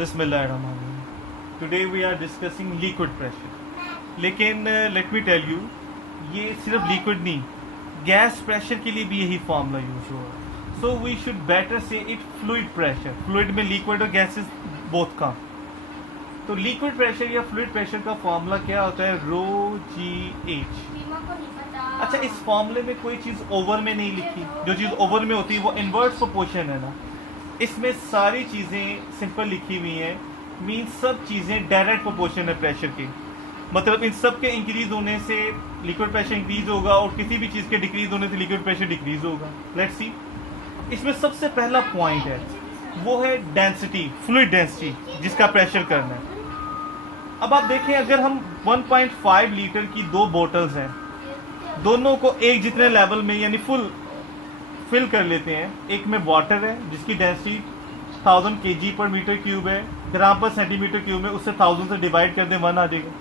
बिस्मिल्लाहिर्रहमानिर्रहीम। Today we are discussing liquid pressure. लेकिन let me tell you, ये सिर्फ लिक्विड नहीं, गैस प्रेशर के लिए भी यही फॉर्मूला यूज हुआ। सो वी शुड बेटर से इट फ्लूइड प्रेशर। फ्लूइड में लिक्विड और गैसेस बोथ कम। तो लिक्विड प्रेशर या फ्लूइड प्रेशर का फॉर्मूला क्या होता है? रो जी एच। अच्छा, इस फॉर्मूले में कोई चीज़ ओवर में नहीं लिखी। जो चीज़ ओवर में होती है वो इनवर्स प्रोपोर्शन है ना। इसमें सारी चीज़ें सिंपल लिखी हुई हैं। मीन सब चीज़ें डायरेक्ट प्रोपोर्शन है प्रेशर की। मतलब इन सब के इंक्रीज होने से लिक्विड प्रेशर इंक्रीज होगा और किसी भी चीज़ के डिक्रीज होने से लिक्विड प्रेशर डिक्रीज होगा। Let's see. इसमें सबसे पहला पॉइंट है वो है डेंसिटी, फ्लूइड डेंसिटी, जिसका प्रेशर करना है। अब आप देखें, अगर हम 1.5 लीटर की दो बोतल्स हैं, दोनों को एक जितने लेवल में यानी फुल फिल कर लेते हैं। एक में वाटर है जिसकी डेंसिटी 1000 kg पर मीटर क्यूब है, ग्राम पर सेंटीमीटर क्यूब में, उससे 1000 से डिवाइड कर दें 1 आ जाएगा।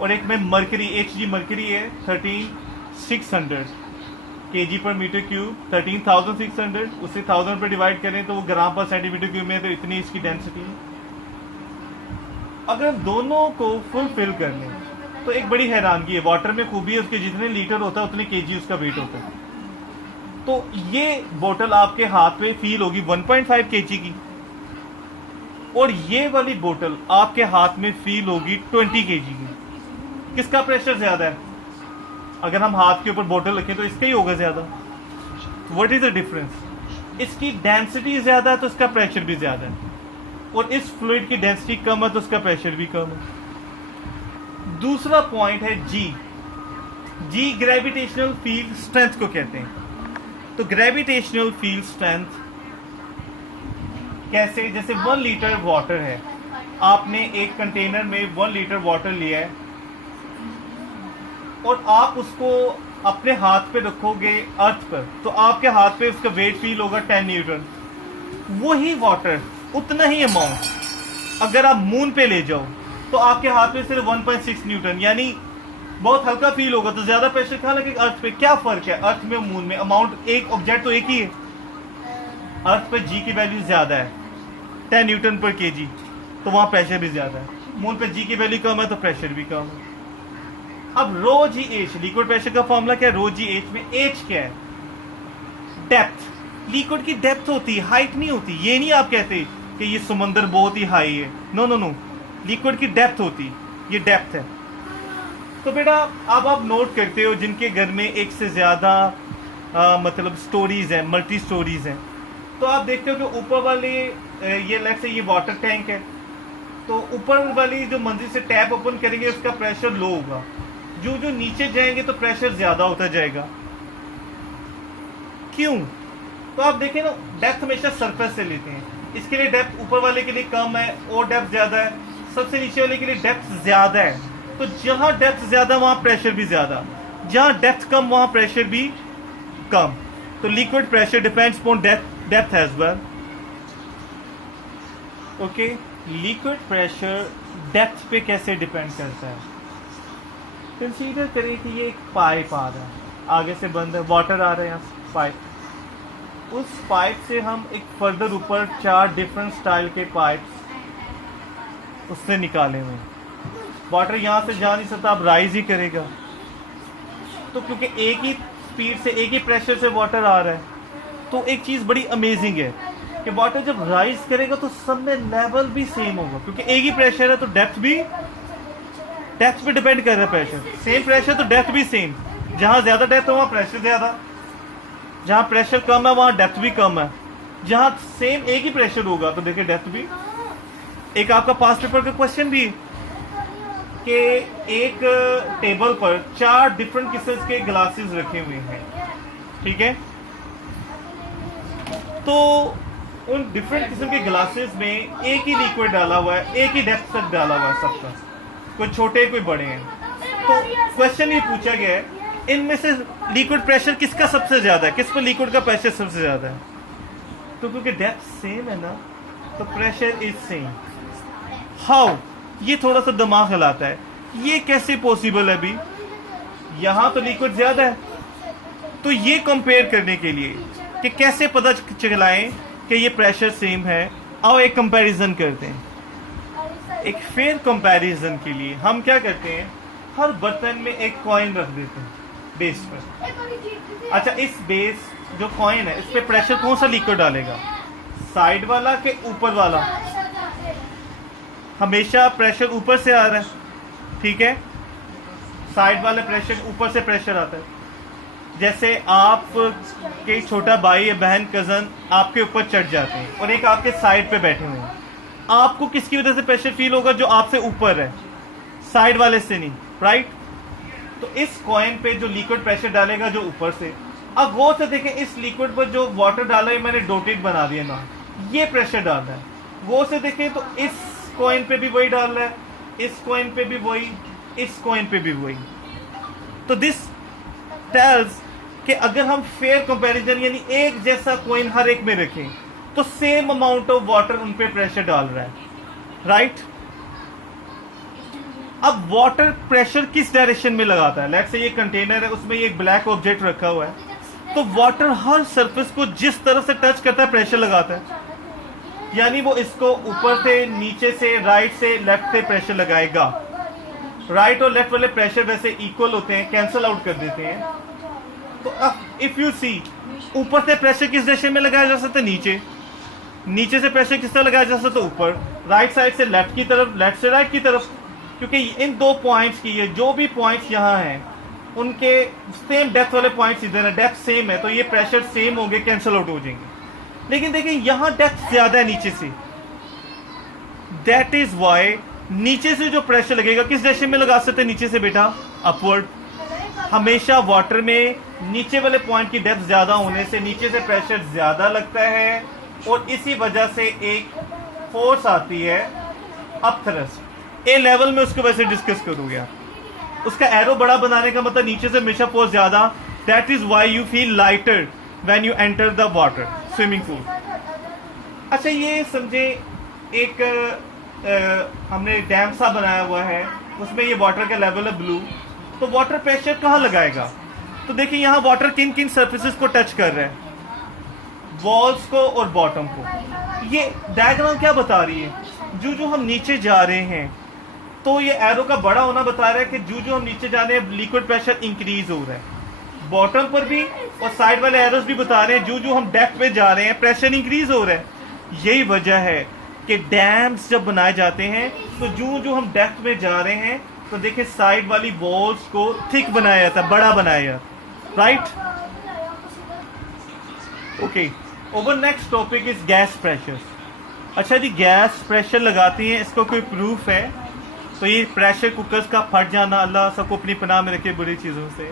और एक में मरकरी, Hg मरकरी है 13600 kg पर मीटर क्यूब, 13600, उससे 1000 पर डिवाइड करें तो वो ग्राम पर सेंटीमीटर क्यूब में है, तो इतनी इसकी डेंसिटी है। अगर दोनों को फुल फिल कर लें तो एक बड़ी हैरानगी है। वाटर में खूबी है, उसके जितने लीटर होता है उतने केजी उसका वेट होता है। तो ये बोतल आपके हाथ पे फील होगी 1.5 kg की, और ये वाली बोतल आपके हाथ में फील होगी 20 kg की। किसका प्रेशर ज्यादा है? अगर हम हाथ के ऊपर बोतल रखें तो इसका ही होगा ज्यादा। What is the difference? इसकी डेंसिटी ज्यादा है तो इसका प्रेशर भी ज्यादा है, और इस फ्लूइड की डेंसिटी कम है तो इसका प्रेशर भी कम है। दूसरा पॉइंट है जी। जी ग्रेविटेशनल फील्ड स्ट्रेंथ को कहते हैं। तो ग्रेविटेशनल फील्ड स्ट्रेंथ कैसे? जैसे 1 लीटर वाटर है, आपने एक कंटेनर में 1 लीटर वाटर लिया है और आप उसको अपने हाथ पे रखोगे अर्थ पर, तो आपके हाथ पे उसका वेट फील होगा 10 न्यूटन। वही वाटर, उतना ही अमाउंट अगर आप मून पे ले जाओ तो आपके हाथ में सिर्फ 1.6 न्यूटन, यानी बहुत हल्का फील होगा। तो ज्यादा प्रेशर कहाँ लगेगा? अर्थ पे। क्या फर्क है अर्थ में मून में? अमाउंट, एक ऑब्जेक्ट तो एक ही है। अर्थ पे जी की वैल्यू ज्यादा है 10 न्यूटन पर केजी, तो वहां प्रेशर भी ज्यादा है। मून पे जी की वैल्यू कम है तो प्रेशर भी कम है। अब रो जी एच, लिक्विड प्रेशर का फॉर्मूला क्या है? रो जी एच में एच क्या है? डेप्थ। लिक्विड की डेप्थ होती है, हाइट नहीं होती। ये नहीं आप कहते कि ये समुंदर बहुत ही हाई है। नो नो नो, लिक्विड की डेप्थ होती, ये डेप्थ है। तो बेटा अब आप नोट करते हो जिनके घर में एक से ज़्यादा मतलब स्टोरीज हैं, मल्टी स्टोरीज हैं, तो आप देखते हो कि ऊपर वाले ये लेट्स से ये वाटर टैंक है, तो ऊपर वाली जो मंजिल से टैप ओपन करेंगे उसका प्रेशर लो होगा। जो जो नीचे जाएंगे तो प्रेशर ज़्यादा होता जाएगा। क्यों? तो आप देखें ना, डेप्थ हमेशा सरफेस से लेते हैं। इसके लिए डेप्थ ऊपर वाले के लिए कम है और डेप्थ ज़्यादा है, सबसे नीचे वाले के लिए डेप्थ ज़्यादा है। तो जहां डेप्थ ज्यादा वहां प्रेशर भी ज्यादा, जहां डेप्थ कम वहां प्रेशर भी कम। तो liquid pressure depends upon depth as well. Okay, liquid pressure depth पे कैसे डिपेंड करता है? कंसीडर करें कि ये एक पाइप आ रहा है, आगे से बंद है, वाटर आ रहा है यहाँ से पाइप। उस पाइप से हम एक फर्दर ऊपर 4 डिफरेंट स्टाइल के पाइप्स उससे निकाले हुए हैं। वाटर यहाँ से जा नहीं सकता, अब राइज ही करेगा। तो क्योंकि एक ही स्पीड से, एक ही प्रेशर से वाटर आ रहा है, तो एक चीज़ बड़ी अमेजिंग है कि वाटर जब राइज करेगा तो सब में लेवल भी सेम होगा, क्योंकि एक ही प्रेशर है तो डेप्थ पे डिपेंड कर रहा है प्रेशर। सेम प्रेशर तो डेप्थ भी सेम। जहाँ ज़्यादा डेप्थ है वहाँ प्रेशर ज़्यादा, जहाँ प्रेशर कम है वहाँ डेप्थ भी कम है। जहाँ सेम एक ही प्रेशर होगा तो देखिए डेप्थ भी। एक आपका पास्ट पेपर का क्वेश्चन भी कि एक टेबल पर 4 डिफरेंट किस्म के ग्लासेस रखे हुए हैं, ठीक है? तो उन डिफरेंट किस्म के ग्लासेस में एक ही लिक्विड डाला हुआ है, एक ही डेप्थ तक डाला हुआ है सबका, कोई छोटे कोई बड़े हैं। तो क्वेश्चन ये पूछा गया है, इनमें से लिक्विड प्रेशर किसका सबसे ज्यादा है? किस पर लिक्विड का प्रेशर सबसे ज्यादा है? तो क्योंकि डेप्थ सेम है ना, तो प्रेशर इज सेम। हाउ? ये थोड़ा सा दिमाग हिलाता है, ये कैसे पॉसिबल है? अभी यहाँ तो लिक्विड ज्यादा है, तो ये कंपेयर करने के लिए कि कैसे पता चलाएं कि ये प्रेशर सेम है, आओ एक कंपैरिजन करते हैं। एक फेयर कंपैरिजन के लिए हम क्या करते हैं, हर बर्तन में एक कॉइन रख देते हैं बेस पर। अच्छा, इस बेस जो कॉइन है इस पे प्रेशर कौन सा लिक्विड डालेगा, साइड वाला के ऊपर वाला? हमेशा प्रेशर ऊपर से आ रहा है, ठीक है, साइड वाले प्रेशर ऊपर से प्रेशर आता है। जैसे आप के छोटा भाई या बहन कजन आपके ऊपर चढ़ जाते हैं और एक आपके साइड पे बैठे हुए हैं, आपको किसकी वजह से प्रेशर फील होगा? जो आपसे ऊपर है, साइड वाले से नहीं, राइट? तो इस कॉइन पे जो लिक्विड प्रेशर डालेगा जो ऊपर से, अब गौर से देखें इस लिक्विड पर जो वाटर डाला है मैंने डॉटेड बना दिया ना, ये प्रेशर डाल रहा है। गौर से देखें तो इस कॉइन पे भी वही डाल रहा है, इस कॉइन पे भी वही, इस कॉइन पे भी वही। तो दिस टेल्स कि अगर हम फेयर कंपैरिजन यानी एक जैसा कॉइन हर एक में रखें तो सेम अमाउंट ऑफ वाटर उन पे प्रेशर डाल रहा है, राइट? अब वाटर प्रेशर किस डायरेक्शन में लगाता है? लेट्स से ये कंटेनर है, उसमें ये एक ब्लैक ऑब्जेक्ट रखा हुआ है, तो वाटर हर सरफेस को जिस तरफ से टच करता है प्रेशर लगाता है, यानी वो इसको ऊपर से, नीचे से, राइट से, लेफ्ट से प्रेशर लगाएगा। राइट और लेफ्ट वाले प्रेशर वैसे इक्वल होते हैं, कैंसल आउट कर देते हैं। तो अब इफ यू सी, ऊपर से प्रेशर किस डायरेक्शन में लगाया जा सकता है? नीचे। नीचे से प्रेशर किस तरह लगाया जा सकता है? ऊपर। राइट साइड से लेफ्ट की तरफ, लेफ्ट से राइट की तरफ, क्योंकि इन दो पॉइंट्स की, ये जो भी पॉइंट्स यहाँ हैं उनके सेम डेप्थ वाले पॉइंट्स इधर है, डेप्थ सेम है, तो ये प्रेशर सेम होंगे, कैंसल आउट हो जाएंगे। लेकिन देखिए यहाँ डेप्थ ज्यादा है नीचे से, दैट इज वाई नीचे से जो प्रेशर लगेगा किस डायरेक्शन में लगा सकते हैं? नीचे से बेटा, अपवर्ड। हमेशा वाटर में नीचे वाले पॉइंट की डेप्थ ज्यादा होने से नीचे से प्रेशर ज्यादा लगता है और इसी वजह से एक फोर्स आती है अप थ्रस्ट। ए लेवल में उसको वैसे डिस्कस करोगे आप। उसका एरो बड़ा बनाने का मतलब नीचे से हमेशा फोर्स ज्यादा, that is why you feel lighter when you enter the water, swimming pool. अच्छा, ये समझे एक हमने डैम सा बनाया हुआ है, उसमें ये वाटर का लेवल है ब्लू, तो वाटर प्रेशर कहाँ लगाएगा? तो देखिए यहाँ वाटर किन किन सर्फेसिस को टच कर रहा है? वॉल्स को और बॉटम को। ये डायग्राम क्या बता रही है? जो जो हम नीचे जा रहे हैं, तो ये एरो का बड़ा होना बता रहा है कि जो जो हम नीचे जा रहे हैं लिक्विड प्रेशर इंक्रीज हो रहा है। बॉटम पर भी और साइड वाले एरोस भी बता रहे हैं जो जो हम डेप्थ पे जा रहे हैं प्रेशर इंक्रीज हो रहा है। यही वजह है कि डैम्स जब बनाए जाते हैं तो जो जो हम डेप्थ में जा रहे हैं तो देखिए साइड वाली वॉल्स को थिक बनाया जाता है, बड़ा बनाया जाता है, right? Okay, over next topic is gas pressure. अच्छा जी, गैस प्रेशर लगाती हैं, इसको कोई प्रूफ है? तो ये प्रेशर कुकर्स का फट जाना, अल्लाह सबको अपनी पनाह में रखे बुरी चीज़ों से,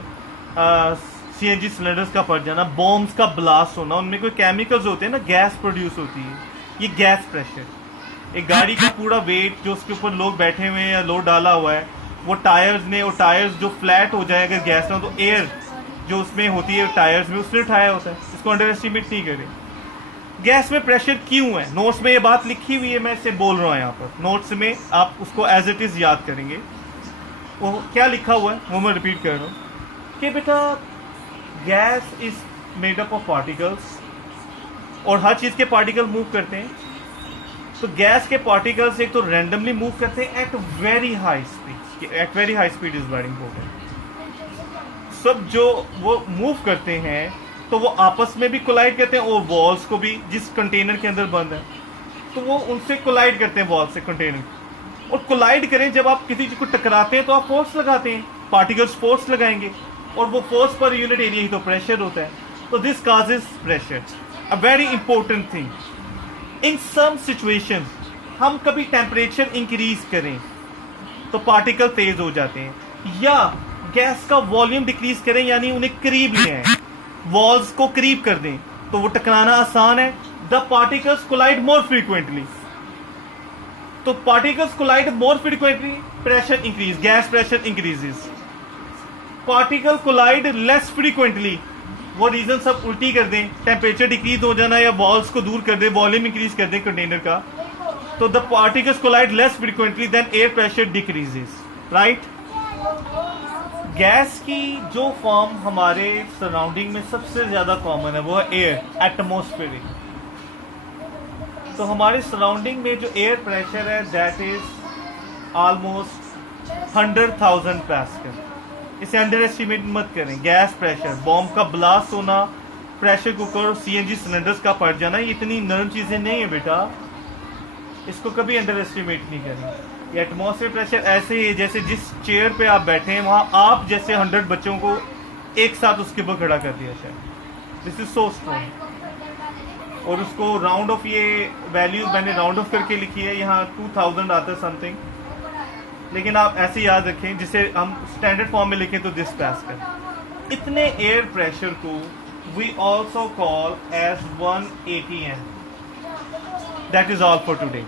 सीएनजी सिलेंडर्स का फट जाना, बॉम्ब्स का ब्लास्ट होना, उनमें कोई केमिकल्स होते हैं ना, गैस प्रोड्यूस होती है, ये गैस प्रेशर। एक गाड़ी का पूरा वेट जो उसके ऊपर लोग बैठे हुए हैं या लोड डाला हुआ है, वो टायर्स ने, और टायर्स जो फ्लैट हो जाए अगर गैस ना, तो एयर जो उसमें होती है टायर्स में, उसने उठाया होता है। इसको अंडर एस्टिमेट नहीं करें। गैस में प्रेशर क्यों है? नोट्स में ये बात लिखी हुई है, मैं इसे बोल रहा हूँ यहाँ पर, नोट्स में आप उसको एज इट इज़ याद करेंगे। वो क्या लिखा हुआ है वो मैं रिपीट कर रहा हूँ कि बेटा gas is made up of particles, और हर चीज़ के पार्टिकल मूव करते हैं। तो गैस के पार्टिकल्स एक तो रैंडमली मूव करते हैं at very high speed, at very high speed is very important. सब जो वो मूव करते हैं तो वो आपस में भी कोलाइड करते हैं, और वॉल्स को भी, जिस कंटेनर के अंदर बंद है तो वो उनसे कोलाइड करते हैं, वॉल से कंटेनर। और कोलाइड करें, जब आप किसी चीज को टकराते हैं तो आप फोर्स लगाते हैं, पार्टिकल्स फोर्स लगाएंगे, और वो फोर्स पर यूनिट एरिया ही तो प्रेशर होता है। तो this causes pressure, a very important thing. In some situation हम कभी टेम्परेचर इंक्रीज करें तो पार्टिकल तेज हो जाते हैं, या गैस का वॉल्यूम डिक्रीज करें यानी उन्हें करीब ले आए, वॉल्स को करीब कर दें, तो वो टकराना आसान है। The particles collide more frequently, तो particles collide more frequently, pressure increase, gas pressure increases. Particle collide less frequently, वो रीजन सब उल्टी कर दें, टेम्परेचर डिक्रीज हो जाना या वॉल्स को दूर कर दें, वॉल्यूम इंक्रीज कर दें कंटेनर का, तो the particles collide less frequently than air pressure decreases, right? Gas की जो फॉर्म हमारे सराउंडिंग में सबसे ज्यादा कॉमन है वो है एयर, एटमॉस्फेरिक। तो हमारे सराउंडिंग में जो एयर प्रेशर है दैट इज ऑलमोस्ट 100,000 पास्कल। इसे अंडर एस्टिमेट मत करें। गैस प्रेशर, बॉम्ब का ब्लास्ट होना, प्रेशर कुकर और सीएनजी सिलेंडर्स का फट जाना, ये इतनी नरम चीज़ें नहीं है बेटा, इसको कभी अंडर एस्टिमेट नहीं करें। ये एटमॉस्फेयर प्रेशर ऐसे ही है जैसे जिस चेयर पे आप बैठे हैं वहाँ आप जैसे 100 बच्चों को एक साथ उसके ऊपर खड़ा कर दिया जाए। This is so strong. और उसको राउंड ऑफ, ये वैल्यू मैंने राउंड ऑफ करके लिखी है, यहाँ 2000 आता है समथिंग, लेकिन आप ऐसे याद रखें जिसे हम स्टैंडर्ड फॉर्म में लिखें तो दिस पास्कल। इतने एयर प्रेशर को we also call as 1 ATM। That is all for today.